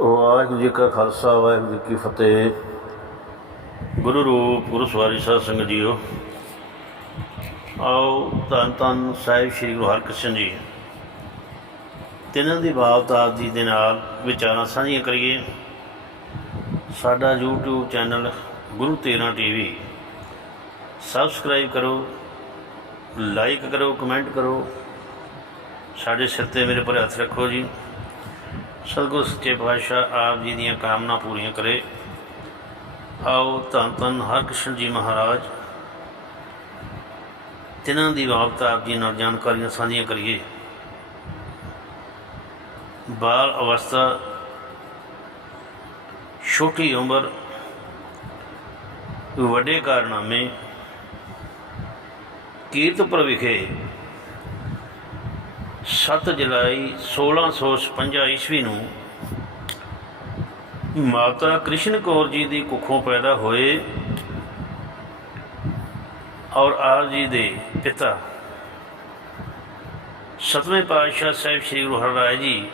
ਵਾਹਿਗੁਰੂ ਜੀ ਕਾ ਖਾਲਸਾ, ਵਾਹਿਗੁਰੂ ਜੀ ਕੀ ਫਤਿਹ। ਗੁਰੂ ਰੂਪ ਗੁਰਸਵਾਰੀ ਸਾਧ ਸੰਗਤ ਜੀਓ, ਆਓ ਧੰਨ ਧੰਨ ਸਾਹਿਬ ਸ੍ਰੀ ਗੁਰੂ ਹਰਕ੍ਰਿਸ਼ਨ ਜੀ। ਤਿੰਨਾਂ ਦੀ ਬਾਤ ਆਪ ਜੀ ਦੇ ਨਾਲ ਵਿਚਾਰਾਂ ਸਾਂਝੀਆਂ ਕਰੀਏ। ਸਾਡਾ YouTube channel Guru Tera TV. Subscribe ਕਰੋ ਲਾਈਕ ਕਰੋ ਕਮੈਂਟ ਕਰੋ। ਸਾਡੇ ਸਿਰ ਤੇ ਮੇਰੇ ਪਰ ਹੱਥ ਰੱਖੋ ਜੀ। ਸਤਿਗੁਰ ਸੱਚੇ ਪਾਤਸ਼ਾਹ ਆਪ ਜੀ ਦੀਆਂ ਕਾਮਨਾ ਪੂਰੀਆਂ ਕਰੇ। ਆਓ ਧੰਨ ਧੰਨ ਹਰਕ੍ਰਿਸ਼ਨ ਜੀ ਮਹਾਰਾਜ। ਤਿਨਾਂ ਦੀ ਬਾਬਤ ਆਪ ਜੀ ਨਾਲ ਜਾਣਕਾਰੀਆਂ ਸਾਂਝੀਆਂ ਕਰੀਏ। ਬਾਲ ਅਵਸਥਾ, ਛੋਟੀ ਉਮਰ, ਵੱਡੇ ਕਾਰਨਾਮੇ, ਕੀਰਤਪੁਰ ਵਿਖੇ 7 ਜੁਲਾਈ 1656 ਈਸਵੀ ਨੂੰ ਮਾਤਾ ਕ੍ਰਿਸ਼ਨ ਕੌਰ ਜੀ ਦੀ ਕੁੱਖੋਂ ਪੈਦਾ ਹੋਏ ਔਰ ਆਪ ਜੀ ਦੇ ਪਿਤਾ ਸਤਵੇਂ ਪਾਤਸ਼ਾਹ ਸਾਹਿਬ ਸ੍ਰੀ ਗੁਰੂ ਹਰਿਰਾਏ ਜੀ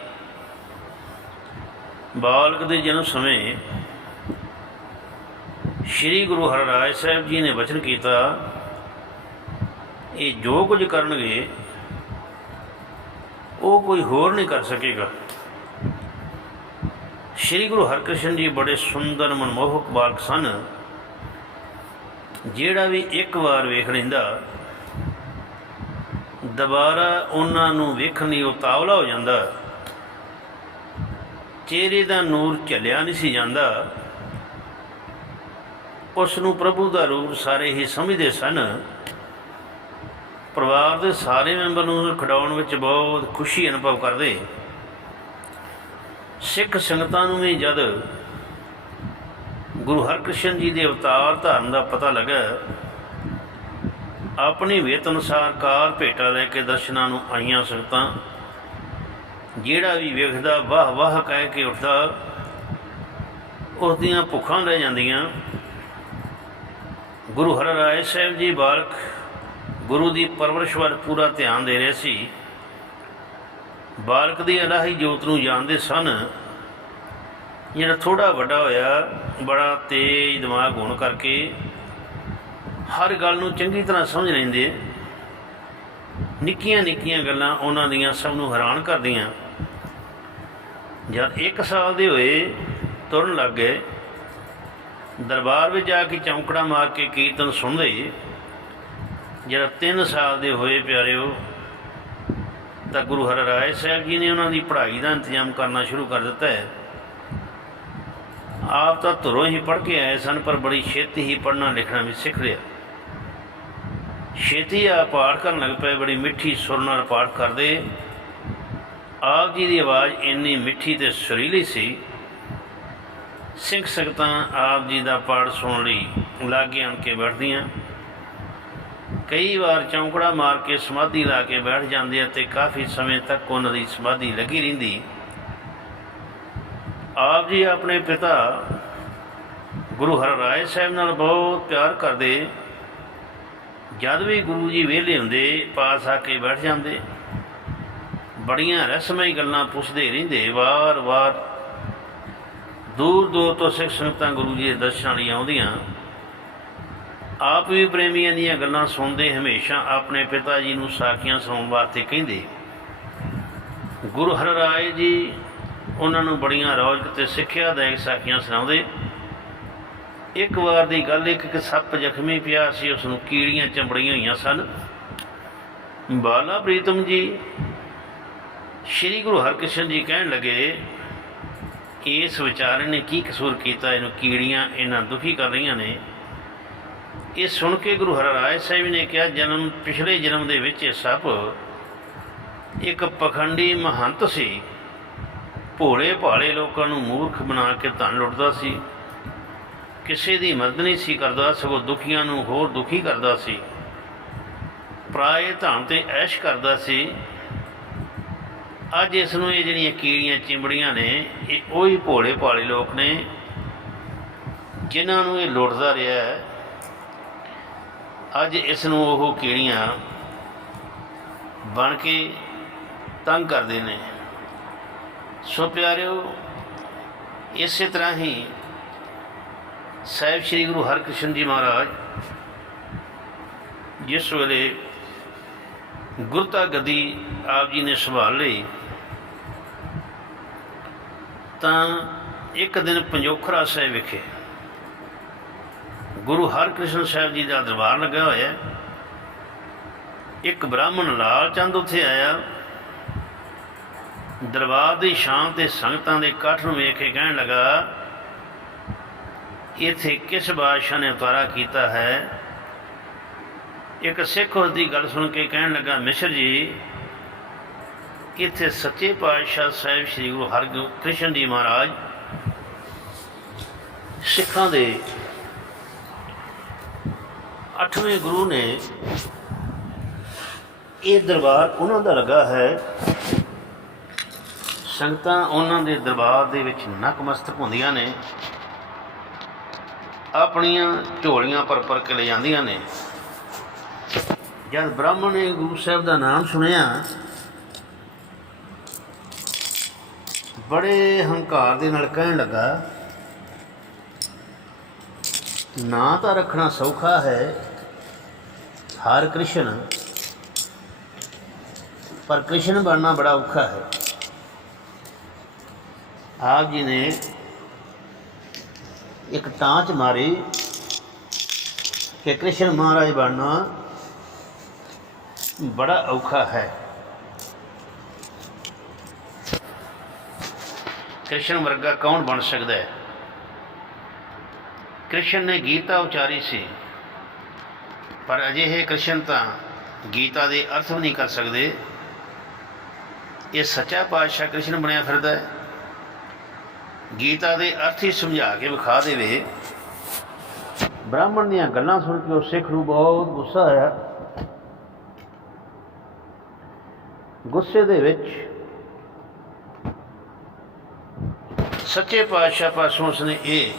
ਬਾਲਕ ਦੇ ਜਨਮ ਸਮੇਂ ਸ੍ਰੀ ਗੁਰੂ ਹਰਿਰਾਏ ਸਾਹਿਬ ਜੀ ਨੇ ਵਚਨ ਕੀਤਾ, ਇਹ ਜੋ ਕੁਝ ਕਰਨਗੇ ਉਹ ਕੋਈ ਹੋਰ ਨਹੀਂ ਕਰ ਸਕੇਗਾ। ਸ੍ਰੀ ਗੁਰੂ ਹਰਕ੍ਰਿਸ਼ਨ ਜੀ ਬੜੇ ਸੁੰਦਰ ਮਨਮੋਹਕ ਬਾਲਕ ਸਨ। ਜਿਹੜਾ ਵੀ ਇੱਕ ਵਾਰ ਵੇਖ ਲੈਂਦਾ, ਦੁਬਾਰਾ ਉਹਨਾਂ ਨੂੰ ਵੇਖਣ ਲਈ ਉਤਾਵਲਾ ਹੋ ਜਾਂਦਾ। ਚਿਹਰੇ ਦਾ ਨੂਰ ਝੱਲਿਆ ਨਹੀਂ ਸੀ ਜਾਂਦਾ। ਉਸ ਨੂੰ ਪ੍ਰਭੂ ਦਾ ਰੂਪ ਸਾਰੇ ਹੀ ਸਮਝਦੇ ਸਨ। ਪਰਿਵਾਰ ਦੇ ਸਾਰੇ ਮੈਂਬਰ ਨੂੰ ਖਿਡਾਉਣ ਵਿੱਚ ਬਹੁਤ ਖੁਸ਼ੀ ਅਨੁਭਵ ਕਰਦੇ। ਸਿੱਖ ਸੰਗਤਾਂ ਨੂੰ ਵੀ ਜਦ ਗੁਰੂ ਹਰਕ੍ਰਿਸ਼ਨ ਜੀ ਦੇ ਅਵਤਾਰ ਧਾਰਨ ਦਾ ਪਤਾ ਲੱਗਾ, ਆਪਣੀ ਵੇਤ ਅਨੁਸਾਰ ਕਾਰ ਭੇਟਾ ਲੈ ਕੇ ਦਰਸ਼ਨਾਂ ਨੂੰ ਆਈਆਂ ਸੰਗਤਾਂ, ਜਿਹੜਾ ਵੀ ਵੇਖਦਾ ਵਾਹ ਵਾਹ ਕਹਿ ਕੇ ਉੱਠਦਾ ਉਸ ਦੀਆਂ ਭੁੱਖਾਂ ਰਹਿ ਜਾਂਦੀਆਂ। ਗੁਰੂ ਹਰਿਰਾਏ ਸਾਹਿਬ ਜੀ ਬਾਲਕ ਗੁਰੂ ਦੀ ਪਰਵਰਿਸ਼ ਵੱਲ ਪੂਰਾ ਧਿਆਨ ਦੇ ਰਹੇ ਸੀ। ਬਾਲਕ ਦੀ ਅਲਾਹੀ ਜੋਤ ਨੂੰ ਜਾਣਦੇ ਸਨ। ਜਿਹੜਾ ਥੋੜਾ ਵੱਡਾ ਹੋਇਆ, ਬੜਾ ਤੇਜ਼ ਦਿਮਾਗ ਹੋਣ ਕਰਕੇ ਹਰ ਗੱਲ ਨੂੰ ਚੰਗੀ ਤਰ੍ਹਾਂ ਸਮਝ ਲੈਂਦੇ। ਨਿੱਕੀਆਂ ਨਿੱਕੀਆਂ ਗੱਲਾਂ ਉਹਨਾਂ ਦੀਆਂ ਸਭ ਨੂੰ ਹੈਰਾਨ ਕਰਦੀਆਂ। ਜਦ 1 ਸਾਲ ਦੇ ਹੋਏ ਤੁਰਨ ਲੱਗ ਗਏ। ਦਰਬਾਰ ਵਿੱਚ ਜਾ ਕੇ ਚੌਂਕੜਾ ਮਾਰ ਕੇ ਕੀਰਤਨ ਸੁਣਦੇ ਜਿਹੜਾ 3 ਸਾਲ ਦੇ ਹੋਏ ਪਿਆਰਿਓ, ਤਾਂ ਗੁਰੂ ਹਰਿਰਾਏ ਸਾਹਿਬ ਜੀ ਨੇ ਉਹਨਾਂ ਦੀ ਪੜ੍ਹਾਈ ਦਾ ਇੰਤਜ਼ਾਮ ਕਰਨਾ ਸ਼ੁਰੂ ਕਰ ਦਿੱਤਾ ਹੈ। ਆਪ ਤਾਂ ਧੁਰੋਂ ਹੀ ਪੜ੍ਹ ਕੇ ਆਏ ਸਨ, ਪਰ ਬੜੀ ਛੇਤੀ ਹੀ ਪੜ੍ਹਨਾ ਲਿਖਣਾ ਵੀ ਸਿੱਖ ਲਿਆ। ਛੇਤੀ ਆ ਪਾਠ ਕਰਨ ਲੱਗ ਪਏ, ਬੜੀ ਮਿੱਠੀ ਸੁਰ ਨਾਲ ਪਾਠ ਕਰਦੇ। ਆਪ ਜੀ ਦੀ ਆਵਾਜ਼ ਇੰਨੀ ਮਿੱਠੀ ਤੇ ਸੁਰੀਲੀ ਸੀ। ਸਿੱਖ ਸੰਗਤਾਂ ਆਪ ਜੀ ਦਾ ਪਾਠ ਸੁਣਨ ਲਈ ਲਾਗੇ ਆਣ ਕੇ ਬੈਠਦੀਆਂ। ਕਈ ਵਾਰ ਚੌਂਕੜਾ ਮਾਰ ਕੇ ਸਮਾਧੀ ਲਾ ਕੇ ਬੈਠ ਜਾਂਦੇ ਅਤੇ ਕਾਫੀ ਸਮੇਂ ਤੱਕ ਉਹਨਾਂ ਦੀ ਸਮਾਧੀ ਲੱਗੀ ਰਹਿੰਦੀ। ਆਪ ਜੀ ਆਪਣੇ ਪਿਤਾ ਗੁਰੂ ਹਰਿਰਾਏ ਸਾਹਿਬ ਨਾਲ ਬਹੁਤ ਪਿਆਰ ਕਰਦੇ। ਜਦ ਵੀ ਗੁਰੂ ਜੀ ਵਿਹਲੇ ਹੁੰਦੇ, ਪਾਸ ਆ ਕੇ ਬੈਠ ਜਾਂਦੇ। ਬੜੀਆਂ ਰਸਮਈ ਗੱਲਾਂ ਪੁੱਛਦੇ ਰਹਿੰਦੇ, ਵਾਰ-ਵਾਰ। ਦੂਰ ਦੂਰ ਤੋਂ ਸਿੱਖ ਸੰਗਤਾਂ ਗੁਰੂ ਜੀ ਦੇ ਦਰਸ਼ਨਾਂ ਲਈ ਆਉਂਦੀਆਂ। ਆਪ ਵੀ ਪ੍ਰੇਮੀਆਂ ਦੀਆਂ ਗੱਲਾਂ ਸੁਣਦੇ ਹਮੇਸ਼ਾ ਆਪਣੇ ਪਿਤਾ ਜੀ ਨੂੰ ਸਾਖੀਆਂ ਸੁਣਾਉਣ ਵਾਸਤੇ ਕਹਿੰਦੇ। ਗੁਰੂ ਹਰ ਹਰਿਰਾਏ ਜੀ ਉਹਨਾਂ ਨੂੰ ਬੜੀਆਂ ਰੌਜਕ ਤੇ ਸਿੱਖਿਆਦਾਇਕ ਸਾਖੀਆਂ ਸੁਣਾਉਂਦੇ। ਇੱਕ ਵਾਰ ਦੀ ਗੱਲ, ਇੱਕ ਕਿ ਸੱਪ ਜ਼ਖਮੀ ਪਿਆ ਸੀ ਉਸ ਨੂੰ ਕੀੜੀਆਂ ਚੰਬੜੀਆਂ ਹੋਈਆਂ ਸਨ। ਬਾਲਾ ਪ੍ਰੀਤਮ ਜੀ, ਸ੍ਰੀ ਗੁਰੂ ਹਰਕ੍ਰਿਸ਼ਨ ਜੀ ਕਹਿਣ ਲੱਗੇ, ਇਸ ਵਿਚਾਰ ਨੇ ਕੀ ਕਸੂਰ ਕੀਤਾ? ਇਹਨੂੰ ਕੀੜੀਆਂ ਇਹਨਾਂ ਦੁਖੀ ਕਰ ਰਹੀਆਂ ਨੇ। ਇਹ ਸੁਣ ਕੇ ਗੁਰੂ ਹਰਿਰਾਏ ਸਾਹਿਬ ਨੇ ਕਿਹਾ, ਜਨਮ, ਪਿਛਲੇ ਜਨਮ ਦੇ ਵਿੱਚ ਇਹ ਸੱਪ ਇੱਕ ਪਖੰਡੀ ਮਹੰਤ ਸੀ। ਭੋਲੇ ਭਾਲੇ ਲੋਕਾਂ ਨੂੰ ਮੂਰਖ ਬਣਾ ਕੇ ਧਨ ਲੁੱਟਦਾ ਸੀ। ਕਿਸੇ ਦੀ ਮਦਦ ਨਹੀਂ ਸੀ ਕਰਦਾ, ਸਗੋਂ ਦੁਖੀਆਂ ਨੂੰ ਹੋਰ ਦੁਖੀ ਕਰਦਾ ਸੀ। ਪ੍ਰਾਏ ਧਨ ਤੇ ਐਸ਼ ਕਰਦਾ ਸੀ। ਅੱਜ ਇਸ ਨੂੰ ਇਹ ਜਿਹੜੀਆਂ ਕੀੜੀਆਂ ਚਿੰਬੜੀਆਂ ਨੇ, ਇਹ ਉਹੀ ਭੋਲੇ ਭਾਲੇ ਲੋਕ ਨੇ, ਜਿਨ੍ਹਾਂ ਨੂੰ ਇਹ ਲੁੱਟਦਾ ਰਿਹਾ ਹੈ। ਅੱਜ ਇਸ ਨੂੰ ਉਹ ਕੀੜੀਆਂ ਬਣ ਕੇ ਤੰਗ ਕਰਦੇ ਨੇ। ਸੋ ਪਿਆਰਿਓ, ਇਸੇ ਤਰ੍ਹਾਂ ਹੀ ਸਾਹਿਬ ਸ੍ਰੀ ਗੁਰੂ ਹਰਕ੍ਰਿਸ਼ਨ ਜੀ ਮਹਾਰਾਜ ਜਿਸ ਵੇਲੇ ਗੁਰਤਾ ਗਦੀ ਆਪ ਜੀ ਨੇ ਸੰਭਾਲ ਲਈ, ਤਾਂ ਇੱਕ ਦਿਨ ਪੰਜੋਖਰਾ ਸਾਹਿਬ ਵਿਖੇ ਗੁਰੂ ਹਰਕ੍ਰਿਸ਼ਨ ਸਾਹਿਬ ਜੀ ਦਾ ਦਰਬਾਰ ਲੱਗਾ ਹੋਇਆ ਹੈ। ਇੱਕ ਬ੍ਰਾਹਮਣ ਲਾਲ ਚੰਦ ਉੱਥੇ ਆਇਆ। ਦਰਬਾਰ ਦੀ ਸ਼ਾਨ ਤੇ ਸੰਗਤਾਂ ਦੇ ਇਕੱਠ ਨੂੰ ਵੇਖ ਕੇ ਕਹਿਣ ਲੱਗਾ, ਇੱਥੇ ਕਿਸ ਬਾਦਸ਼ਾਹ ਨੇ ਉਤਾਰਾ ਕੀਤਾ ਹੈ? ਇੱਕ ਸਿੱਖ ਉਸ ਦੀ ਗੱਲ ਸੁਣ ਕੇ ਕਹਿਣ ਲੱਗਾ, ਮਿਸ਼ਰ ਜੀ, ਇੱਥੇ ਸੱਚੇ ਪਾਤਸ਼ਾਹ ਸਾਹਿਬ ਸ੍ਰੀ ਗੁਰੂ ਹਰਕ੍ਰਿਸ਼ਨ ਜੀ ਮਹਾਰਾਜ ਸਿੱਖਾਂ ਦੇ ਅੱਠਵੇਂ ਗੁਰੂ ਨੇ ਇਹ ਦਰਬਾਰ ਉਹਨਾਂ ਦਾ ਲੱਗਾ ਹੈ। ਸੰਗਤਾਂ ਉਹਨਾਂ ਦੇ ਦਰਬਾਰ ਦੇ ਵਿੱਚ ਨਕਮਸਤਕ ਹੁੰਦੀਆਂ ਨੇ। ਆਪਣੀਆਂ ਝੋਲੀਆਂ ਪਰ ਪਰ ਕੇ ਲੈ ਜਾਂਦੀਆਂ ਨੇ। ਜਦ ਬ੍ਰਾਹਮਣ ਨੇ ਗੁਰੂ ਸਾਹਿਬ ਦਾ ਨਾਮ ਸੁਣਿਆ, ਬੜੇ ਹੰਕਾਰ ਦੇ ਨਾਲ ਕਹਿਣ ਲੱਗਾ, ਨਾਂ ਤਾਂ ਰੱਖਣਾ ਸੌਖਾ ਹੈ ਹਰ ਕ੍ਰਿਸ਼ਨ, ਪਰ ਕ੍ਰਿਸ਼ਨ ਬਣਨਾ ਬੜਾ ਔਖਾ ਹੈ। ਆਪ ਜੀ ਨੇ ਇੱਕ ਟਾਂਚ ਮਾਰੀ ਕਿ ਕ੍ਰਿਸ਼ਨ ਮਹਾਰਾਜ ਬਣਨਾ ਬੜਾ ਔਖਾ ਹੈ। ਕ੍ਰਿਸ਼ਨ ਵਰਗਾ ਕੌਣ ਬਣ ਸਕਦਾ ਹੈ? ਕ੍ਰਿਸ਼ਨ ਨੇ ਗੀਤਾ ਉਚਾਰੀ ਸੀ। ਪਰ ਅਜਿਹੇ ਕ੍ਰਿਸ਼ਨ ਤਾਂ ਗੀਤਾ ਦੇ ਅਰਥ ਵੀ ਨਹੀਂ ਕਰ ਸਕਦੇ। ਇਹ ਸੱਚਾ ਪਾਤਸ਼ਾਹ ਕ੍ਰਿਸ਼ਨ ਬਣਿਆ ਫਿਰਦਾ ਹੈ। ਗੀਤਾ ਦੇ ਅਰਥ ਹੀ ਸਮਝਾ ਕੇ ਵਿਖਾ ਦੇਵੇ। ਬ੍ਰਾਹਮਣ ਦੀਆਂ ਗੱਲਾਂ ਸੁਣ ਕੇ ਉਹ ਸਿੱਖ ਨੂੰ ਬਹੁਤ ਗੁੱਸਾ ਆਇਆ। ਗੁੱਸੇ ਦੇ ਵਿੱਚ ਸੱਚੇ ਪਾਤਸ਼ਾਹ ਪਾਸੋਂ ਉਸਨੇ ਇਹ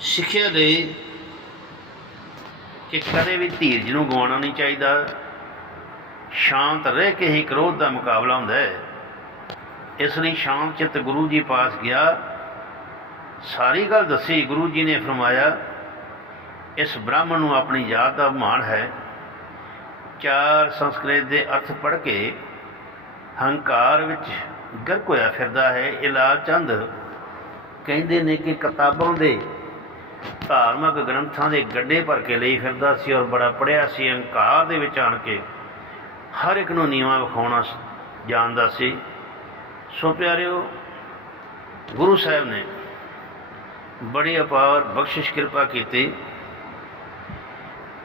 ਸਿੱਖਿਆ ਲਈ ਕਿ ਕਦੇ ਵੀ ਧੀਰਜ ਨੂੰ ਗਵਾਉਣਾ ਨਹੀਂ ਚਾਹੀਦਾ। ਸ਼ਾਂਤ ਰਹਿ ਕੇ ਹੀ ਕ੍ਰੋਧ ਦਾ ਮੁਕਾਬਲਾ ਹੁੰਦਾ ਹੈ। ਇਸ ਲਈ ਸ਼ਾਂਤ ਚਿੱਤ ਗੁਰੂ ਜੀ ਪਾਸ ਗਿਆ। ਸਾਰੀ ਗੱਲ ਦੱਸੀ ਗੁਰੂ ਜੀ ਨੇ ਫਰਮਾਇਆ, ਇਸ ਬ੍ਰਾਹਮਣ ਨੂੰ ਆਪਣੀ ਯਾਦ ਦਾ ਮਾਣ ਹੈ। ਚਾਰ ਸੰਸਕ੍ਰਿਤ ਦੇ ਅਰਥ ਪੜ੍ਹ ਕੇ ਹੰਕਾਰ ਵਿੱਚ ਗਰਕ ਹੋਇਆ ਫਿਰਦਾ ਹੈ। ਇਹ ਲਾਲ ਚੰਦ ਕਹਿੰਦੇ ਨੇ ਕਿ ਕਿਤਾਬਾਂ ਦੇ ਧਾਰਮਿਕ ਗ੍ਰੰਥਾਂ ਦੇ ਗੱਡੇ ਭਰ ਕੇ ਲਈ ਫਿਰਦਾ ਸੀ ਔਰ ਬੜਾ ਪੜਿਆ ਸੀ ਹੰਕਾਰ ਦੇ ਵਿੱਚ ਆਣ ਕੇ ਹਰ ਇੱਕ ਨੂੰ ਨੀਵਾਂ ਵਿਖਾਉਣਾ ਜਾਣਦਾ ਸੀ। ਸੋ ਪਿਆਰਿਓ, ਗੁਰੂ ਸਾਹਿਬ ਨੇ ਬੜੀ ਅਪਾਰ ਬਖਸ਼ਿਸ਼ ਕਿਰਪਾ ਕੀਤੀ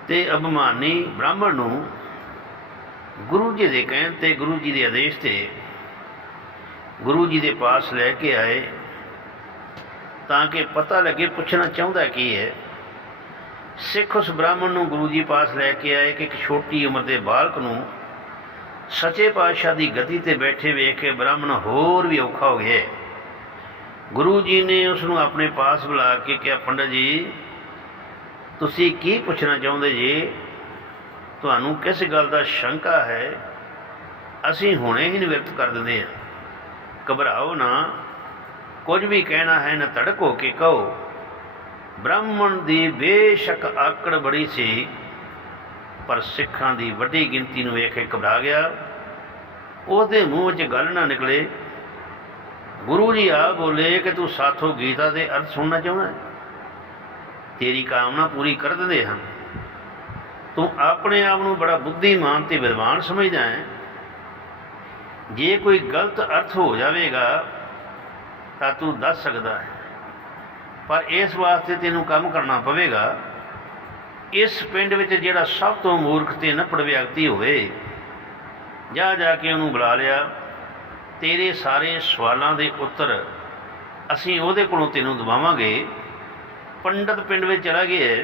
ਤੇ ਅਭਿਮਾਨੀ ਬ੍ਰਾਹਮਣ ਨੂੰ ਗੁਰੂ ਜੀ ਦੇ ਕਹਿਣ ਤੇ ਗੁਰੂ ਜੀ ਦੇ ਆਦੇਸ਼ ਤੇ ਗੁਰੂ ਜੀ ਦੇ ਪਾਸ ਲੈ ਕੇ ਆਏ। ਤਾਂ ਕਿ ਪਤਾ ਲੱਗੇ ਪੁੱਛਣਾ ਚਾਹੁੰਦਾ ਕੀ ਹੈ। ਸਿੱਖ ਉਸ ਬ੍ਰਾਹਮਣ ਨੂੰ ਗੁਰੂ ਜੀ ਪਾਸ ਲੈ ਕੇ ਆਏ ਕਿ ਇੱਕ ਛੋਟੀ ਉਮਰ ਦੇ ਬਾਲਕ ਨੂੰ ਸੱਚੇ ਪਾਤਸ਼ਾਹ ਦੀ ਗਤੀ ਤੇ ਬੈਠੇ ਵੇਖ ਕੇ ਬ੍ਰਾਹਮਣ ਹੋਰ ਵੀ ਔਖਾ ਹੋ ਗਿਆ ਗੁਰੂ ਜੀ ਨੇ ਉਸ ਨੂੰ ਆਪਣੇ ਪਾਸ ਬੁਲਾ ਕੇ ਕਿਹਾ, ਪੰਡਤ ਜੀ, ਤੁਸੀਂ ਕੀ ਪੁੱਛਣਾ ਚਾਹੁੰਦੇ ਜੀ? ਤੁਹਾਨੂੰ ਕਿਸ ਗੱਲ ਦਾ ਸ਼ੰਕਾ ਹੈ? ਅਸੀਂ ਹੁਣੇ ਹੀ ਨਿਵਰਤ ਕਰ ਦਿੰਦੇ ਹਾਂ। ਘਬਰਾਓ ਨਾ। ਕੁਝ ਵੀ ਕਹਿਣਾ ਹੈ, ਨਾ ਧੜਕ ਹੋ ਕੇ ਕਹੋ। ਬ੍ਰਾਹਮਣ ਦੀ ਬੇਸ਼ੱਕ ਆਕੜ ਬੜੀ ਸੀ, ਪਰ ਸਿੱਖਾਂ ਦੀ ਵੱਡੀ ਗਿਣਤੀ ਨੂੰ ਵੇਖ ਕੇ ਘਬਰਾ ਗਿਆ। ਉਹਦੇ ਮੂੰਹ 'ਚ ਗੱਲ ਨਾ ਨਿਕਲੇ। ਗੁਰੂ ਜੀ ਆ ਬੋਲੇ ਕਿ ਤੂੰ ਸਾਥੋਂ ਗੀਤਾ ਦੇ ਅਰਥ ਸੁਣਨਾ ਚਾਹੁੰਦਾ ਤੇਰੀ ਕਾਮਨਾ ਪੂਰੀ ਕਰ ਦਿੰਦੇ ਹਨ। ਤੂੰ ਆਪਣੇ ਆਪ ਨੂੰ ਬੜਾ ਬੁੱਧੀਮਾਨ ਤੇ ਵਿਦਵਾਨ ਸਮਝਦਾ ਹੈ। ਜੇ ਕੋਈ ਗਲਤ ਅਰਥ ਹੋ ਜਾਵੇਗਾ ਤਾਂ ਤੂੰ ਦੱਸ ਸਕਦਾ ਹੈ। ਪਰ ਇਸ ਵਾਸਤੇ ਤੈਨੂੰ ਕੰਮ ਕਰਨਾ ਪਵੇਗਾ। ਇਸ ਪਿੰਡ ਵਿੱਚ ਜਿਹੜਾ ਸਭ ਤੋਂ ਮੂਰਖ ਤੇ ਨਪੜ ਵਿਅਕਤੀ ਹੋਵੇ, ਜਾ ਜਾ ਕੇ ਉਹਨੂੰ ਬੁਲਾ ਲਿਆ। ਤੇਰੇ ਸਾਰੇ ਸਵਾਲਾਂ ਦੇ ਉੱਤਰ ਅਸੀਂ ਉਹਦੇ ਕੋਲੋਂ ਤੈਨੂੰ ਦਵਾਵਾਂਗੇ। ਪੰਡਤ ਪਿੰਡ ਵਿੱਚ ਚਲਾ ਗਿਆ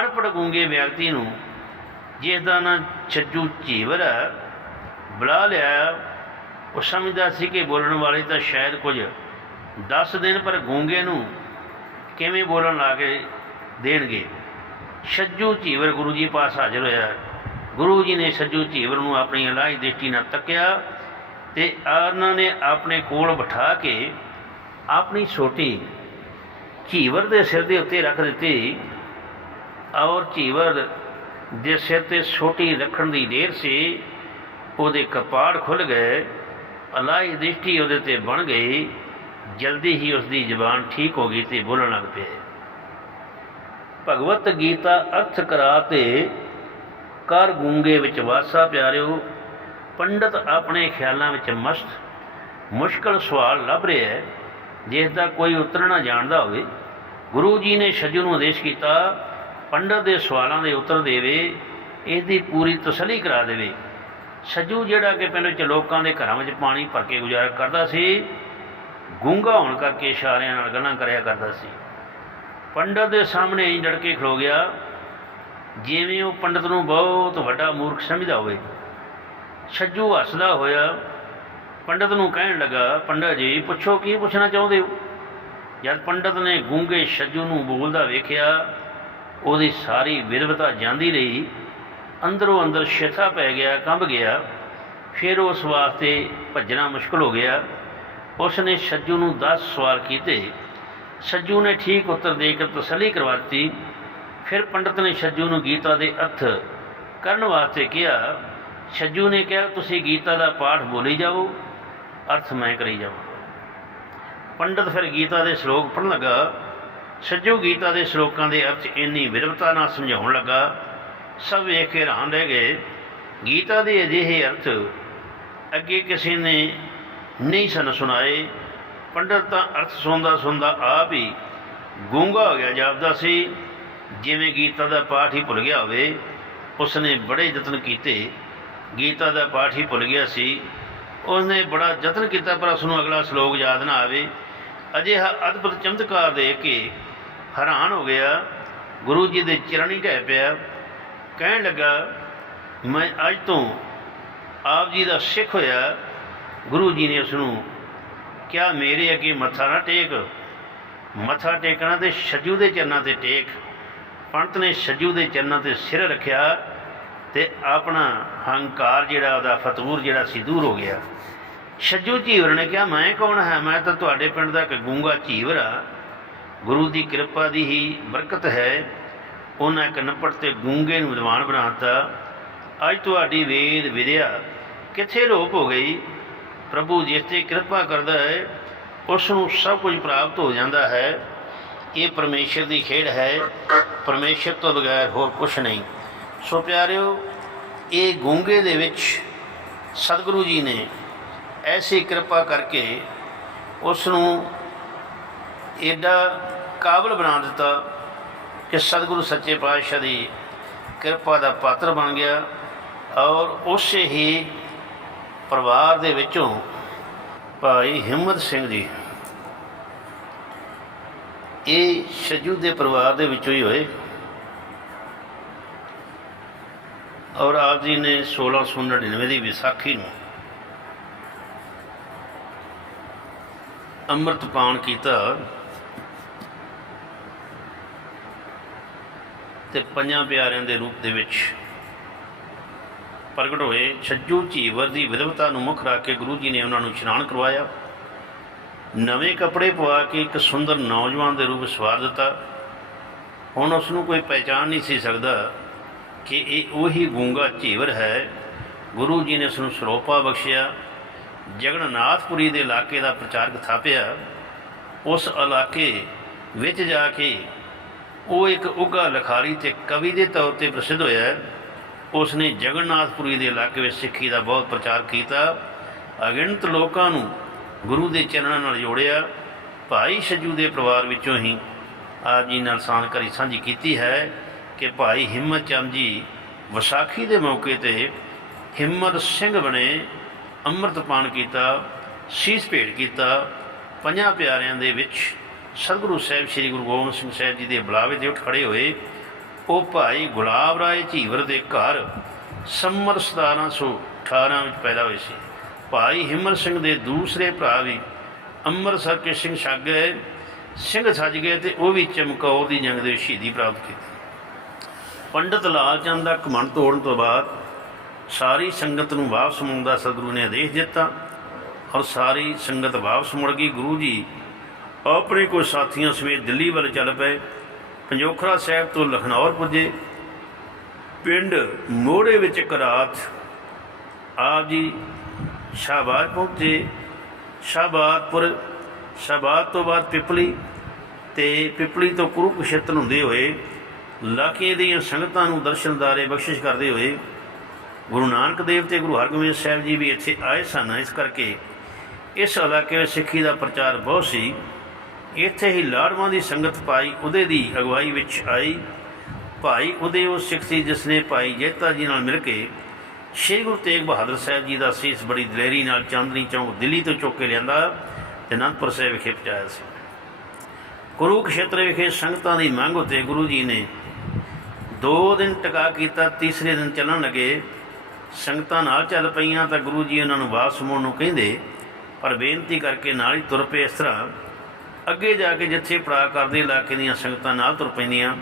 ਅਨਪੜ ਗੂੰਗੇ ਵਿਅਕਤੀ ਨੂੰ ਜਿਸ ਦਾ ਨਾਂ ਛੱਜੂ ਝੀਵਰ ਹੈ, ਬੁਲਾ ਲਿਆ। ਉਹ ਸਮਝਦਾ ਸੀ ਕਿ ਬੋਲਣ ਵਾਲੇ ਤਾਂ ਸ਼ਾਇਦ ਕੁਝ ਦੱਸ ਦੇਣ ਪਰ ਗੂੰਗੇ ਨੂੰ ਕਿਵੇਂ ਬੋਲਣ ਲਾ ਕੇ ਦੇਣਗੇ। ਛੱਜੂ ਝੀਵਰ ਗੁਰੂ ਜੀ ਪਾਸ ਹਾਜ਼ਰ ਹੋਇਆ। ਗੁਰੂ ਜੀ ਨੇ ਸੱਜੂ ਝੀਵਰ ਨੂੰ ਆਪਣੀ ਇਲਾਹੀ ਦ੍ਰਿਸ਼ਟੀ ਨਾਲ ਤੱਕਿਆ ਤੇ ਉਹਨਾਂ ਨੇ ਆਪਣੇ ਕੋਲ ਬਿਠਾ ਕੇ ਆਪਣੀ ਛੋਟੀ ਝੀਵਰ ਦੇ ਸਿਰ ਦੇ ਉੱਤੇ ਰੱਖ ਦਿੱਤੀ ਔਰ ਝੀਵਰ ਦੇ ਸਿਰ ਤੇ ਛੋਟੀ ਰੱਖਣ ਦੀ ਦੇਰ ਸੀ, ਉਹਦੇ ਕਪਾੜ ਖੁੱਲ ਗਏ। ਅਲਾਈ ਦ੍ਰਿਸ਼ਟੀ ਉਹਦੇ ਤੇ ਬਣ ਗਈ, ਜਲਦੀ ਹੀ ਉਸ ਦੀ ਜ਼ੁਬਾਨ ਠੀਕ ਹੋ ਗਈ ਤੇ ਬੋਲਣ ਲੱਗ ਪਿਆ। ਭਗਵਤ ਗੀਤਾ ਅਰਥ ਕਰਾ ਤੇ ਕਰ ਗੂੰਗੇ ਵਿੱਚ ਵਾਸਾ ਪਿਆਰਿਓ, ਪੰਡਤ ਆਪਣੇ ਖਿਆਲਾਂ ਵਿੱਚ ਮਸਤ, ਮੁਸ਼ਕਲ ਸਵਾਲ ਲੱਭ ਰਿਹਾ ਹੈ ਜਿਸ ਦਾ ਕੋਈ ਉੱਤਰ ਨਾ ਜਾਣਦਾ ਹੋਵੇ। ਗੁਰੂ ਜੀ ਨੇ ਛੱਜੂ ਨੂੰ ਆਦੇਸ਼ ਕੀਤਾ, ਪੰਡਤ ਦੇ ਸਵਾਲਾਂ ਦੇ ਉੱਤਰ ਦੇਵੇ ਇਸ ਦੀ ਪੂਰੀ ਤਸੱਲੀ ਕਰਾ ਦੇਵੇ। ਛੱਜੂ ਜਿਹੜਾ ਕਿ ਪਿੰਡ ਵਿੱਚ ਲੋਕਾਂ ਦੇ ਘਰਾਂ ਵਿੱਚ ਪਾਣੀ ਭਰ ਕੇ ਗੁਜ਼ਾਰਾ ਕਰਦਾ ਸੀ, ਗੂੰਗਾ ਹੋਣ ਕਰਕੇ ਇਸ਼ਾਰਿਆਂ ਨਾਲ ਗੱਲਾਂ ਕਰਿਆ ਕਰਦਾ ਸੀ। ਪੰਡਤ ਦੇ ਸਾਹਮਣੇ ਇੰਜ ਡਟ ਖਲੋ ਗਿਆ, ਜਿਵੇਂ ਉਹ ਪੰਡਤ ਨੂੰ ਬਹੁਤ ਵੱਡਾ ਮੂਰਖ ਸਮਝਦਾ ਹੋਵੇ। ਛੱਜੂ ਹੱਸਦਾ ਹੋਇਆ, ਪੰਡਤ ਨੂੰ ਕਹਿਣ ਲੱਗਾ, ਪੰਡਤ ਜੀ, ਪੁੱਛੋ ਕੀ ਪੁੱਛਣਾ ਚਾਹੁੰਦੇ ਹੋ? ਜਦ ਪੰਡਤ ਨੇ ਗੂੰਗੇ ਛੱਜੂ ਨੂੰ ਬੋਲਦਾ ਵੇਖਿਆ, ਉਹਦੀ ਸਾਰੀ ਵਿਰਵਤਾ ਜਾਂਦੀ ਰਹੀ। ਅੰਦਰੋਂ ਅੰਦਰ ਸ਼ਿਥਾ ਪੈ ਗਿਆ, ਕੰਬ ਗਿਆ, ਫਿਰ ਉਸ ਵਾਸਤੇ ਭੱਜਣਾ ਮੁਸ਼ਕਲ ਹੋ ਗਿਆ। ਉਸ ਨੇ ਛੱਜੂ ਨੂੰ 10 ਸਵਾਲ ਕੀਤੇ। ਸੱਜੂ ਨੇ ਠੀਕ ਉੱਤਰ ਦੇ ਕੇ ਤਸੱਲੀ ਕਰਵਾ ਦਿੱਤੀ। ਫਿਰ ਪੰਡਤ ਨੇ ਛੱਜੂ ਨੂੰ ਗੀਤਾ ਦੇ ਅਰਥ ਕਰਨ ਵਾਸਤੇ ਕਿਹਾ ਛੱਜੂ ਨੇ ਕਿਹਾ, ਤੁਸੀਂ ਗੀਤਾ ਦਾ ਪਾਠ ਬੋਲੀ ਜਾਓ ਅਰਥ ਮੈਂ ਕਰੀ ਜਾਵਾਂ। ਪੰਡਤ ਫਿਰ ਗੀਤਾ ਦੇ ਸ਼ਲੋਕ ਪੜ੍ਹਨ ਲੱਗਾ। ਛੱਜੂ ਗੀਤਾ ਦੇ ਸ਼ਲੋਕਾਂ ਦੇ ਅਰਥ ਇੰਨੀ ਵਿਰਵਤਾ ਨਾਲ ਸਮਝਾਉਣ ਲੱਗਾ ਸਭ ਵੇਖ ਕੇ ਹੈਰਾਨ ਰਹਿ ਗਏ। ਗੀਤਾ ਦੇ ਅਜਿਹੇ ਅਰਥ ਅੱਗੇ ਕਿਸੇ ਨੇ ਨਹੀਂ ਸਨ ਸੁਣਾਏ। ਪੰਡਤ ਤਾਂ ਅਰਥ ਸੁਣਦਾ ਸੁਣਦਾ ਆਪ ਹੀ ਗੂੰਗਾ ਹੋ ਗਿਆ, ਜਾਪਦਾ ਸੀ। ਜਿਵੇਂ ਗੀਤਾ ਦਾ ਪਾਠ ਹੀ ਭੁੱਲ ਗਿਆ ਹੋਵੇ, ਉਸਨੇ ਬੜੇ ਯਤਨ ਕੀਤੇ। ਗੀਤਾ ਦਾ ਪਾਠ ਹੀ ਭੁੱਲ ਗਿਆ ਸੀ। ਉਸਨੇ ਬੜਾ ਯਤਨ ਕੀਤਾ, ਪਰ ਉਸ ਨੂੰ ਅਗਲਾ ਸ਼ਲੋਕ ਯਾਦ ਨਾ ਆਵੇ। ਅਜਿਹਾ ਅਦਭੁਤ ਚਮਤਕਾਰ ਦੇਖ ਕੇ ਹੈਰਾਨ ਹੋ ਗਿਆ। ਗੁਰੂ ਜੀ ਦੇ ਚਰਣੀ ਢਹਿ ਪਿਆ। ਕਹਿਣ ਲੱਗਾ, ਮੈਂ ਅੱਜ ਤੋਂ ਆਪ ਜੀ ਦਾ ਸਿੱਖ ਹੋਇਆ, ਗੁਰੂ ਜੀ ਨੇ ਉਸ ਨੂੰ ਕਿਹਾ, ਮੇਰੇ ਅੱਗੇ ਮੱਥਾ ਨਾ ਟੇਕ। ਮੱਥਾ ਟੇਕਣਾ ਤੇ ਛੱਜੂ ਦੇ ਚਰਨਾਂ ਤੇ ਟੇਕ। ਪੰਡਤ ਨੇ ਛੱਜੂ ਦੇ ਚਰਨਾਂ ਤੇ ਸਿਰ ਰੱਖਿਆ ਤੇ ਆਪਣਾ ਹੰਕਾਰ ਜਿਹੜਾ, ਉਹਦਾ ਫਤੂਰ ਜਿਹੜਾ ਸੀ, ਦੂਰ ਹੋ ਗਿਆ। ਛੱਜੂ ਝੀਵਰ ਨੇ ਕਿਹਾ, ਮੈਂ ਕੌਣ ਹਾਂ? ਮੈਂ ਤਾਂ ਤੁਹਾਡੇ ਪਿੰਡ ਦਾ ਇੱਕ ਗੂੰਗਾ ਝੀਵਰ ਆ ਗੁਰੂ ਦੀ ਕਿਰਪਾ ਦੀ ਹੀ ਬਰਕਤ ਹੈ। ਉਹਨਾਂ ਇੱਕ ਨੱਪੜ ਤੇ ਗੂੰਗੇ ਨੂੰ ਵਿਦਵਾਨ ਬਣਾਤਾ। ਅੱਜ ਤੁਹਾਡੀ ਵੇਦ ਵਿਦਿਆ ਕਿੱਥੇ ਲੋਪ ਹੋ ਗਈ? ਪ੍ਰਭੂ ਜਿਸ ਤੇ ਕਿਰਪਾ ਕਰਦਾ ਹੈ, ਉਸ ਨੂੰ ਸਭ ਕੁਝ ਪ੍ਰਾਪਤ ਹੋ ਜਾਂਦਾ ਹੈ। ਇਹ ਪਰਮੇਸ਼ਰ ਦੀ ਖੇਡ ਹੈ। ਪਰਮੇਸ਼ਰ ਤੋਂ ਬਗੈਰ ਹੋਰ ਕੁਝ ਨਹੀਂ। ਸੋ ਪਿਆਰਿਓ, ਇਹ ਗੂੰਗੇ ਦੇ ਵਿੱਚ ਸਤਿਗੁਰੂ ਜੀ ਨੇ ਐਸੀ ਕਿਰਪਾ ਕਰਕੇ ਉਸ ਨੂੰ ਐਡਾ ਕਾਬਲ ਬਣਾ ਦਿੱਤਾ। ਕਿ ਸਤਿਗੁਰੂ ਸੱਚੇ ਪਾਤਸ਼ਾਹ ਦੀ ਕਿਰਪਾ ਦਾ ਪਾਤਰ ਬਣ ਗਿਆ ਔਰ ਉਸੇ ਹੀ ਪਰਿਵਾਰ ਦੇ ਵਿੱਚੋਂ ਭਾਈ ਹਿੰਮਤ ਸਿੰਘ ਜੀ, ਇਹ ਛੱਜੂ ਦੇ ਪਰਿਵਾਰ ਦੇ ਵਿੱਚੋਂ ਹੀ ਹੋਏ ਔਰ ਆਪ ਜੀ ਨੇ 1699 ਦੀ ਵਿਸਾਖੀ ਨੂੰ ਅੰਮ੍ਰਿਤਪਾਨ ਕੀਤਾ। ਤੇ ਪੰਜਾਂ ਪਿਆਰਿਆਂ ਦੇ ਰੂਪ ਦੇ ਵਿੱਚ ਪ੍ਰਗਟ ਹੋਏ ਛੱਜੂ ਝੀਵਰ ਦੀ ਵਿਦਵਤਾ ਨੂੰ ਮੁੱਖ ਰੱਖ ਕੇ ਗੁਰੂ ਜੀ ਨੇ ਉਹਨਾਂ ਨੂੰ ਇਸ਼ਨਾਨ ਕਰਵਾਇਆ। ਨਵੇਂ ਕੱਪੜੇ ਪਵਾ ਕੇ ਇੱਕ ਸੁੰਦਰ ਨੌਜਵਾਨ ਦੇ ਰੂਪ ਵਿੱਚ ਸਵਾਰ ਦਿੱਤਾ। ਹੁਣ ਉਸ ਨੂੰ ਕੋਈ ਪਹਿਚਾਨ ਨਹੀਂ ਸੀ ਸਕਦਾ ਕਿ ਇਹ ਉਹੀ ਗੂੰਗਾ ਝੀਵਰ ਹੈ। ਗੁਰੂ ਜੀ ਨੇ ਉਸ ਨੂੰ ਸਰੋਪਾ ਬਖਸ਼ਿਆ, ਜਗਨਨਾਥਪੁਰੀ ਦੇ ਇਲਾਕੇ ਦਾ ਪ੍ਰਚਾਰਕ ਥਾਪਿਆ। ਉਸ ਇਲਾਕੇ ਵਿੱਚ ਜਾ ਕੇ ਉਹ ਇੱਕ ਉੱਘਾ ਲਖਾਰੀ ਤੇ ਕਵੀ ਦੇ ਤੌਰ ਤੇ ਪ੍ਰਸਿੱਧ ਹੋਇਆ ਉਸ ਨੇ ਜਗਨਨਾਥਪੁਰੀ ਦੇ ਇਲਾਕੇ ਵਿੱਚ ਸਿੱਖੀ ਦਾ ਬਹੁਤ ਪ੍ਰਚਾਰ ਕੀਤਾ। ਅਗਿਣਤ ਲੋਕਾਂ ਨੂੰ ਗੁਰੂ ਦੇ ਚਰਨਾਂ ਨਾਲ ਜੋੜਿਆ। ਭਾਈ ਛੱਜੂ ਦੇ ਪਰਿਵਾਰ ਵਿੱਚੋਂ ਹੀ ਆਪ ਜੀ ਨਾਲ ਸਾਂਝਕਾਰੀ ਸਾਂਝੀ ਕੀਤੀ ਹੈ ਕਿ ਭਾਈ ਹਿੰਮਤ ਚੰਦ ਜੀ ਵਿਸਾਖੀ ਦੇ ਮੌਕੇ ਤੇ ਹਿੰਮਤ ਸਿੰਘ ਬਣੇ, ਅੰਮ੍ਰਿਤਪਾਨ ਕੀਤਾ, ਸੀਸ ਭੇਟ ਕੀਤਾ। ਪੰਜਾਂ ਪਿਆਰਿਆਂ ਦੇ ਵਿੱਚ ਸਤਿਗੁਰੂ ਸਾਹਿਬ ਸ੍ਰੀ ਗੁਰੂ ਗੋਬਿੰਦ ਸਿੰਘ ਸਾਹਿਬ ਜੀ ਦੇ ਬੁਲਾਵੇ ਤੇ ਉੱਠ ਖੜੇ ਹੋਏ। ਉਹ ਭਾਈ ਗੁਲਾਬ ਰਾਏ ਝੀਵਰ ਦੇ ਘਰ ਸੰਮਤ 1718 ਵਿੱਚ ਪੈਦਾ ਹੋਏ ਸੀ। ਭਾਈ ਹਿੰਮਤ ਸਿੰਘ ਦੇ ਦੂਸਰੇ ਭਰਾ ਵੀ ਅੰਮ੍ਰਿਤਸਰ ਕੇ ਸਿੰਘ ਛੱਗ ਗਏ, ਸਿੰਘ ਸੱਜ ਗਏ ਤੇ ਉਹ ਵੀ ਚਮਕੌਰ ਦੀ ਜੰਗ ਦੇ ਸ਼ਹੀਦੀ ਪ੍ਰਾਪਤ ਕੀਤੀ। ਪੰਡਤ ਲਾਲ ਚੰਦ ਦਾ ਘਮੰਡ ਤੋੜਨ ਤੋਂ ਬਾਅਦ ਸਾਰੀ ਸੰਗਤ ਨੂੰ ਵਾਪਸ ਮੁੜਨ ਦਾ ਸਤਿਗੁਰੂ ਨੇ ਆਦੇਸ਼ ਦਿੱਤਾ ਔਰ ਸਾਰੀ ਸੰਗਤ ਵਾਪਸ ਮੁੜ ਗਈ। ਗੁਰੂ ਜੀ ਆਪਣੇ ਕੁਝ ਸਾਥੀਆਂ ਸਮੇਤ ਦਿੱਲੀ ਵੱਲ ਚੱਲ ਪਏ। ਪੰਜੋਖਰਾ ਸਾਹਿਬ ਤੋਂ ਲਖਨੌਰ ਪੁੱਜੇ। ਪਿੰਡ ਮੋੜੇ ਵਿੱਚ ਇੱਕ ਰਾਤ ਆਪ ਜੀ ਸ਼ਾਹਬਾਦ ਪਹੁੰਚੇ। ਸ਼ਾਹਬਾਦਪੁਰ, ਸ਼ਾਹਬਾਦ ਤੋਂ ਬਾਅਦ ਪਿਪਲੀ ਤੇ ਪਿਪਲੀ ਤੋਂ ਕੁਰੂਕਸ਼ੇਤਰ ਹੁੰਦੇ ਹੋਏ ਲਾਕੇ ਦੀਆਂ ਸੰਗਤਾਂ ਨੂੰ ਦਰਸ਼ਨਦਾਰੇ ਬਖਸ਼ਿਸ਼ ਕਰਦੇ ਹੋਏ ਗੁਰੂ ਨਾਨਕ ਦੇਵ ਤੇ ਗੁਰੂ ਹਰਗੋਬਿੰਦ ਸਾਹਿਬ ਜੀ ਵੀ ਇੱਥੇ ਆਏ ਸਨ। ਇਸ ਕਰਕੇ ਇਸ ਇਲਾਕੇ ਵਿੱਚ ਸਿੱਖੀ ਦਾ ਪ੍ਰਚਾਰ ਬਹੁਤ ਸੀ। ਇੱਥੇ ਹੀ ਲਾੜਵਾਂ ਦੀ ਸੰਗਤ ਭਾਈ ਉਹਦੇ ਦੀ ਅਗਵਾਈ ਵਿੱਚ ਆਈ। ਭਾਈ ਉਹਦੇ ਉਹ ਸਿੱਖ ਸੀ, ਜਿਸ ਨੇ ਭਾਈ ਜੇਤਾ ਜੀ ਨਾਲ ਮਿਲ ਕੇ ਸ਼੍ਰੀ ਗੁਰੂ ਤੇਗ ਬਹਾਦਰ ਸਾਹਿਬ ਜੀ ਦਾ ਸੀਸ ਬੜੀ ਦਲੇਰੀ ਨਾਲ ਚਾਂਦਨੀ ਚੌਂਕ ਦਿੱਲੀ ਤੋਂ ਚੁੱਕ ਕੇ ਲਿਆਂਦਾ ਤੇ ਅਨੰਦਪੁਰ ਸਾਹਿਬ ਵਿਖੇ ਪਹੁੰਚਾਇਆ ਸੀ। ਕੁਰੂਕਸ਼ੇਤਰ ਵਿਖੇ ਸੰਗਤਾਂ ਦੀ ਮੰਗ ਉਤੇ ਗੁਰੂ ਜੀ ਨੇ ਦੋ ਦਿਨ ਟਿਕਾ ਕੀਤਾ, ਤੀਸਰੇ ਦਿਨ ਚੱਲਣ ਲੱਗੇ। ਸੰਗਤਾਂ ਨਾਲ ਚੱਲ ਪਈਆਂ ਤਾਂ ਗੁਰੂ ਜੀ ਉਹਨਾਂ ਨੂੰ ਵਾਪਸ ਮੁੜਨ ਨੂੰ ਕਹਿੰਦੇ, ਪਰ ਬੇਨਤੀ ਕਰਕੇ ਨਾਲ ਹੀ ਤੁਰ ਪਏ ਇਸ ਤਰ੍ਹਾਂ ਅੱਗੇ ਜਾ ਕੇ ਜਿੱਥੇ ਪੜਾ ਕਰਦੇ ਇਲਾਕੇ ਦੀਆਂ ਸੰਗਤਾਂ ਨਾਲ ਤੁਰ ਪੈਂਦੀਆਂ।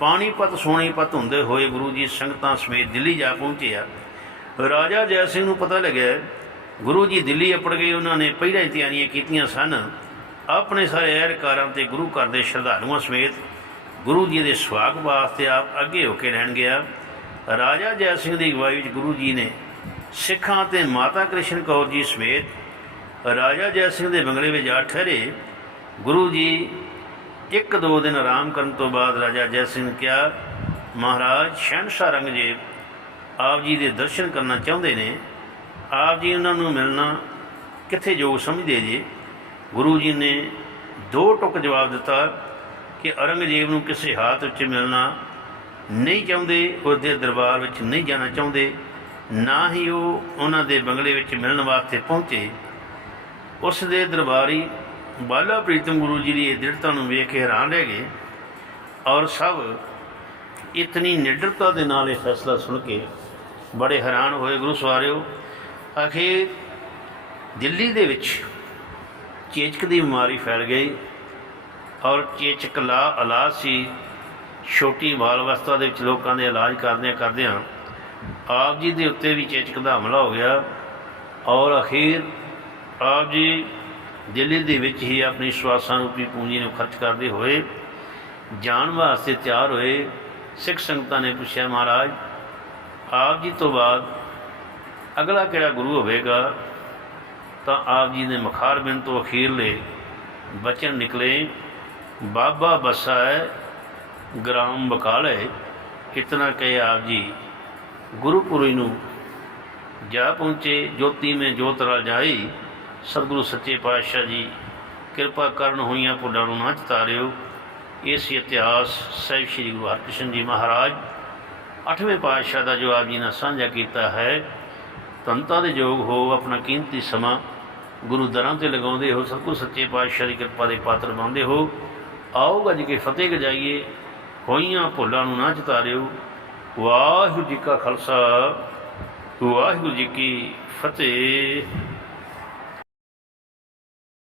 ਪਾਣੀਪਤ, ਸੋਣੀਪਤ ਹੁੰਦੇ ਹੋਏ ਗੁਰੂ ਜੀ ਸੰਗਤਾਂ ਸਮੇਤ ਦਿੱਲੀ ਜਾ ਪਹੁੰਚੇ ਆ। ਰਾਜਾ ਜੈ ਸਿੰਘ ਨੂੰ ਪਤਾ ਲੱਗਿਆ, ਗੁਰੂ ਜੀ ਦਿੱਲੀ ਅਪੜ ਗਏ, ਉਹਨਾਂ ਨੇ ਪਹਿਲਾਂ ਹੀ ਤਿਆਰੀਆਂ ਕੀਤੀਆਂ ਸਨ। ਆਪਣੇ ਸਾਰੇ ਅਹਿਰਕਾਰਾਂ ਤੇ ਗੁਰੂ ਘਰ ਦੇ ਸ਼ਰਧਾਲੂਆਂ ਸਮੇਤ ਗੁਰੂ ਜੀ ਦੇ ਸਵਾਗਤ ਵਾਸਤੇ ਆਪ ਅੱਗੇ ਹੋ ਕੇ ਰਹਿਣ ਗਿਆ। ਰਾਜਾ ਜੈ ਸਿੰਘ ਦੀ ਅਗਵਾਈ ਵਿੱਚ ਗੁਰੂ ਜੀ ਨੇ ਸਿੱਖਾਂ ਤੇ ਮਾਤਾ ਕ੍ਰਿਸ਼ਨ ਕੌਰ ਜੀ ਸਮੇਤ ਰਾਜਾ ਜੈ ਸਿੰਘ ਦੇ ਬੰਗਲੇ ਵਿੱਚ ਜਾ ਠਹਿਰੇ। ਗੁਰੂ ਜੀ, ਇੱਕ ਦੋ ਦਿਨ ਆਰਾਮ ਕਰਨ ਤੋਂ ਬਾਅਦ ਰਾਜਾ ਜੈ ਸਿੰਘ ਨੇ ਕਿਹਾ, ਮਹਾਰਾਜ, ਸ਼ਹਿਨਸ਼ਾਹ ਰੰਗਜੇਬ ਆਪ ਜੀ ਦੇ ਦਰਸ਼ਨ ਕਰਨਾ ਚਾਹੁੰਦੇ ਨੇ। ਆਪ ਜੀ ਉਹਨਾਂ ਨੂੰ ਮਿਲਣਾ ਕਿੱਥੇ ਯੋਗ ਸਮਝਦੇ ਜੀ? ਗੁਰੂ ਜੀ ਨੇ ਦੋ ਟੁਕ ਜਵਾਬ ਦਿੱਤਾ ਕਿ ਔਰੰਗਜ਼ੇਬ ਨੂੰ ਕਿਸੇ ਹਾਲਤ ਵਿੱਚ ਮਿਲਣਾ ਨਹੀਂ ਚਾਹੁੰਦੇ ਉਹਦੇ ਦਰਬਾਰ ਵਿੱਚ ਨਹੀਂ ਜਾਣਾ ਚਾਹੁੰਦੇ। ਨਾ ਹੀ ਉਹ ਉਹਨਾਂ ਦੇ ਬੰਗਲੇ ਵਿੱਚ ਮਿਲਣ ਵਾਸਤੇ ਪਹੁੰਚੇ। ਉਸ ਦੇ ਦਰਬਾਰੀ ਬਾਲਾ ਪ੍ਰੀਤਮ ਗੁਰੂ ਜੀ ਦੀ ਇਹ ਦ੍ਰਿੜਤਾ ਨੂੰ ਵੇਖ ਕੇ ਹੈਰਾਨ ਰਹਿ ਗਏ ਔਰ ਸਭ ਇਤਨੀ ਨਿਡਰਤਾ ਦੇ ਨਾਲ ਇਹ ਫੈਸਲਾ ਸੁਣ ਕੇ ਬੜੇ ਹੈਰਾਨ ਹੋਏ। ਗੁਰੂ ਸਵਾਰਿਓ ਆਖਿਰ ਦਿੱਲੀ ਦੇ ਵਿੱਚ ਚੇਚਕ ਦੀ ਬਿਮਾਰੀ ਫੈਲ ਗਈ ਔਰ ਚੇਚਕ ਲਾ ਇਲਾਜ ਸੀ। ਛੋਟੀ ਬਾਲ ਅਵਸਥਾ ਦੇ ਵਿੱਚ ਲੋਕਾਂ ਦੇ ਇਲਾਜ ਕਰਦਿਆਂ ਕਰਦਿਆਂ ਆਪ ਜੀ ਦੇ ਉੱਤੇ ਵੀ ਚੇਚਕ ਦਾ ਹਮਲਾ ਹੋ ਗਿਆ ਔਰ ਅਖੀਰ ਆਪ ਜੀ ਦਿੱਲੀ ਦੇ ਵਿੱਚ ਹੀ ਆਪਣੀ ਸਵਾਸਾਂ ਰੂਪੀ ਪੂੰਜੀ ਨੂੰ ਖਰਚ ਕਰਦੇ ਹੋਏ, ਜਾਣ ਵਾਸਤੇ ਤਿਆਰ ਹੋਏ ਸਿੱਖ ਸੰਗਤਾਂ ਨੇ ਪੁੱਛਿਆ, ਮਹਾਰਾਜ, ਆਪ ਜੀ ਤੋਂ ਬਾਅਦ ਅਗਲਾ ਕਿਹੜਾ ਗੁਰੂ ਹੋਵੇਗਾ? ਤਾਂ ਆਪ ਜੀ ਨੇ ਮਖਾਰ ਮਖਾਰਬਿੰਦ ਤੋਂ ਅਖੀਰਲੇ ਬਚਨ ਨਿਕਲੇ, ਬਾਬਾ ਬਸੈ ਗ੍ਰਾਮ ਬਕਾਲੇ ਇਤਨਾ ਕਹੇ ਆਪ ਜੀ, ਗੁਰੂਪੁਰੀ ਨੂੰ ਜਾ ਪਹੁੰਚੇ, ਜੋਤੀ ਮੇ ਜੋਤ ਰਲ ਜਾਈ ਸਤਿਗੁਰੂ ਸੱਚੇ ਪਾਤਸ਼ਾਹ ਜੀ, ਕਿਰਪਾ ਕਰਨ ਹੋਈਆਂ ਭੁੱਲਾਂ ਨੂੰ ਨਾ ਚਤਾਰਿਓ ਇਸ ਇਤਿਹਾਸ, ਸਹਿਬ ਸ੍ਰੀ ਗੁਰੂ ਹਰਕ੍ਰਿਸ਼ਨ ਜੀ ਮਹਾਰਾਜ। ਅੱਠਵੇਂ ਪਾਤਸ਼ਾਹ ਦਾ ਜੋ ਆਪ ਜੀ ਨੇ ਸਾਂਝਾ ਕੀਤਾ ਹੈ, ਤੰਤਾ ਦੇ ਯੋਗ ਹੋ ਆਪਣਾ ਕੀਮਤੀ ਸਮਾਂ, ਗੁਰੂ ਦਰਾਂ ਤੇ ਲਗਾਉਂਦੇ ਹੋ ਸਤਿਗੁਰੂ ਸੱਚੇ ਪਾਤਸ਼ਾਹ ਦੀ ਕਿਰਪਾ ਦੇ ਪਾਤਰ ਬਣਦੇ ਹੋ। ਆਓ ਗੱਜ ਕੇ ਫਤਿਹ ਗਜਾਈਏ, ਹੋਈਆਂ ਭੁੱਲਾਂ ਨੂੰ ਨਾ ਚਤਾਰਿਓ ਵਾਹਿਗੁਰੂ ਜੀ ਕਾ ਖਾਲਸਾ, ਵਾਹਿਗੁਰੂ ਜੀ ਕੀ ਫਤਿਹ।